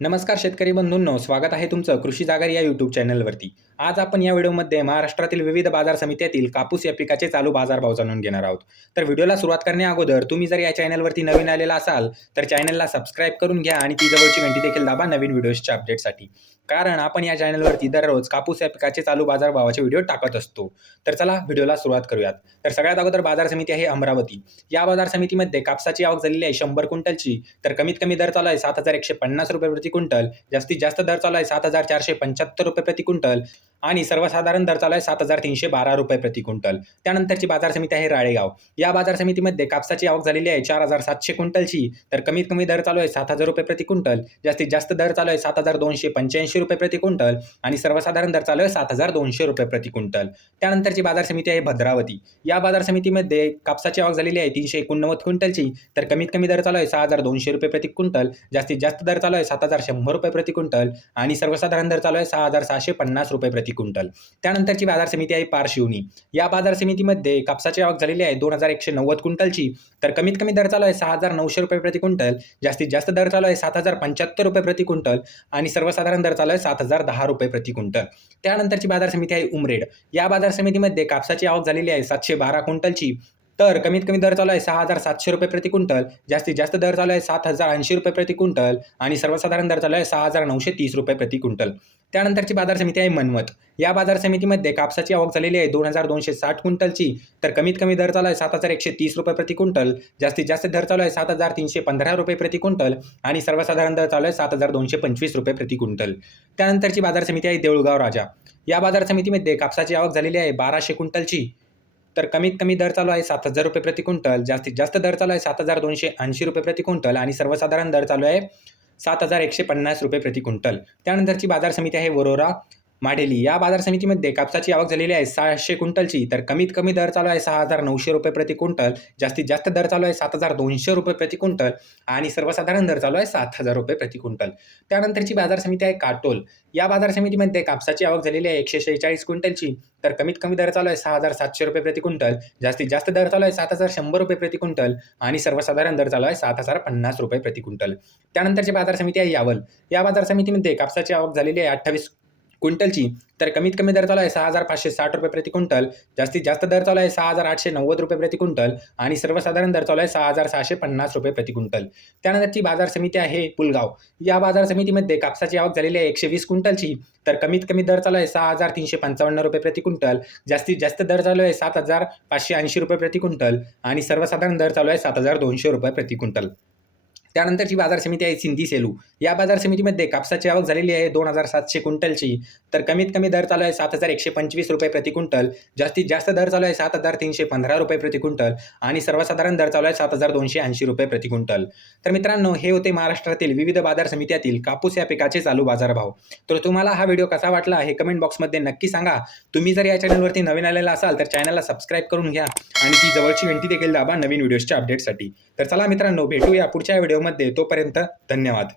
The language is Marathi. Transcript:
नमस्कार शेतकरी बंधूंनो स्वागत आहे तुमचं कृषी जागर या यूट्यूब चॅनलवरती. आज आपण या व्हिडिओमध्ये महाराष्ट्रातील विविध बाजार समित्यातील कापूस या पिकाचे चालू बाजारभाव जाणून घेणार आहोत. तर व्हिडिओला सुरुवात करण्या अगोदर तुम्ही जर या चॅनलवरती नवीन आलेला असाल तर चॅनलला सबस्क्राईब करून घ्या आणि ती जवळची घंटी देखील दाबा नवीन व्हिडिओजच्या अपडेटसाठी कारण आपण या चॅनलवरती दररोज कापूस या पिकाचे चालू बाजारभावाचे व्हिडिओ टाकत असतो. तर चला व्हिडिओला सुरुवात करूयात. तर सगळ्यात अगोदर बाजार समिती आहे अमरावती. या बाजार समितीमध्ये कापसाची आवक झालेली आहे शंभर क्विंटलची. तर कमीत कमी दर चालू आहे सात हजार एकशे पन्नास रुपये प्रति क्विंटल. जास्तीत जास्त दर चालू आहे सात हजार चारशे पंच्याहत्तर रुपये प्रति क्विंटल. आणि सर्वसाधारण दर चालू आहे सात हजार तीनशे बारा रुपये प्रति क्विंटल. त्यानंतरची बाजार समिती आहे राळेगाव. या बाजार समितीमध्ये कापसाची आवक झालेली आहे चार हजार सातशे क्विंटलची. तर कमीत कमी दर चालू आहे सात हजार रुपये प्रति क्विंटल. जास्तीत जास्त दर चालू आहे सात हजार दोनशे पंच्याऐंशी रुपये प्रति क्विंटल. आणि सर्वसाधारण दर चालू आहे सात हजार दोनशे रुपये प्रति क्विंटल. त्यानंतरची बाजार समिती आहे भद्रावती. या बाजार समितीमध्ये कापसाची आवक झालेली आहे तीनशे एकोणनव्वद क्विंटलची. तर कमीत कमी दर चालू आहे सहा हजार दोनशे रुपये प्रति क्विंटल. जास्तीत जास्त दर चालू आहे सात हजार शंभर रुपये प्रति क्विंटल. आणि सर्वसाधारण दर चालू आहे सहा हजार सहाशे पन्नास रुपये प्रति क्विंटल. त्यानंतरची बाजार समिती आहे पारशिवनी. या बाजार समितीमध्ये कापसाची आवक झालेली आहे दोन हजार एकशे नव्वद क्विंटलची. तर कमीत कमी दर चालू आहे सहा हजार नऊशे रुपये प्रति क्विंटल. जास्तीत जास्त दर चालू आहे सात हजार पंच्याहत्तर रुपये प्रति क्विंटल. आणि सर्वसाधारण दर चालू आहे सात हजार दहा रुपये प्रति क्विंटल. त्यानंतरची बाजार समिती आहे उमरेड. या बाजार समितीमध्ये कापसाची आवक झालेली आहे सातशे बारा क्विंटलची. तर कमीत कमी दर चालू आहे सहा हजार सातशे रुपये प्रति क्विंटल जास्तीत जास्त दर चालू आहे सात हजार ऐंशी रुपये प्रति क्विंटल आणि सर्वसाधारण दर चालू आहे सहा हजार नऊशे तीस रुपये प्रति क्विंटल. त्यानंतरची बाजार समिती आहे मनमत. या बाजार समितीमध्ये कापसाची आवक झालेली आहे दोन हजार दोनशे साठ क्विंटलची. तर कमीत कमी दर चालू आहे सात हजार एकशे तीस रुपये प्रति क्विंटल जास्तीत जास्त दर चालू आहे सात हजार तीनशे पंधरा रुपये प्रति क्विंटल आणि सर्वसाधारण दर चालू आहे सात हजार दोनशे पंचवीस रुपये प्रति क्विंटल. त्यानंतरची बाजार समिती आहे देऊळगाव राजा. या बाजार समितीमध्ये कापसाची आवक झालेली आहे बाराशे क्विंटलची. तर कमीत कमी दर चालू आहे सात हजार रुपये प्रति क्विंटल. जास्तीत जास्त दर चालू आहे सात हजार दोनशे ऐंशी रुपये प्रति क्विंटल आणि सर्वसाधारण दर चालू आहे सात हजार एकशे पन्नास रुपये प्रति क्विंटल. त्यानंतरची बाजार समिती आहे वरोरा. माडेली या बाजार समितीमध्ये कापसाची आवक झालेली आहे सहाशे क्विंटलची. तर कमीत कमी दर चालू आहे सहा हजार नऊशे रुपये प्रति क्विंटल. जास्तीत जास्त दर चालू आहे सात हजार दोनशे रुपये प्रति क्विंटल. आणि सर्वसाधारण दर चालू आहे सात हजार रुपये प्रति क्विंटल. त्यानंतरची बाजार समिती आहे काटोल. या बाजार समितीमध्ये कापसाची आवक झालेली आहे एकशे शेहेचाळीस क्विंटलची. तर कमीत कमी दर चालू आहे सहा हजार सातशे रुपये प्रति क्विंटल. जास्तीत जास्त दर चालू आहे सात हजार शंभर रुपये प्रति क्विंटल. आणि सर्वसाधारण दर चालू आहे सात हजार पन्नास रुपये प्रति क्विंटल. त्यानंतरची बाजार समिती आहे यावल. या बाजार समितीमध्ये कापसाची आवक झालेली आहे अठ्ठावीस क्विंटलची तर कमीत कमी दर चालू आहे सहा हजार पाचशे साठ रुपये प्रति क्विंटल. जास्तीत जास्त दर चालू आहे सहा हजार आठशे नव्वद रुपये प्रति क्विंटल आणि सर्वसाधारण दर चालू आहे सहा हजार सहाशे पन्नास रुपये प्रति क्विंटल. त्यानंतरची बाजार समिती आहे पुलगाव. या बाजार समितीमध्ये कापसाची आवक झालेली आहे एकशे वीस क्विंटलची तर कमीत कमी दर चालू आहे सहा हजार तीनशे पंचावन्न रुपये प्रति क्विंटल. जास्तीत जास्त दर चालू आहे सात हजार पाचशे ऐंशी रुपये प्रति क्विंटल आणि सर्वसाधारण दर चालू आहे सात हजार दोनशे रुपये प्रति क्विंटल. त्यानंतरची बाजार समिती आहे सिंधी सेलू. या बाजार समितीमध्ये कापसाची आवक झालेली आहे दोन हजार सातशे क्विंटलची. तर कमीत कमी दर चालू आहे सात हजार एकशे पंचवीस रुपये प्रति क्विंटल. जास्तीत जास्त दर चालू आहे सात हजार तीनशे पंधरा रुपये प्रति क्विंटल. आणि सर्वसाधारण दर चालू आहे सात हजार दोनशे ऐंशी रुपये प्रति क्विंटल. तर मित्रांनो हे होते महाराष्ट्रातील विविध बाजार समित्यातील कापूस या पिकाचे चालू बाजारभाव. तर तुम्हाला हा व्हिडिओ कसा वाटला हे कमेंट बॉक्समध्ये नक्की सांगा. तुम्ही जर या चॅनलवरती नवीन आलेला असाल तर चॅनलला सबस्क्राईब करून घ्या आणि ती जवळची घंटी देखील दाबा नवीन व्हिडिओजच्या अपडेटसाठी. तर चला मित्रांनो भेटूया पुढच्या व्हिडिओ मध्ये तोपर्यंत धन्यवाद.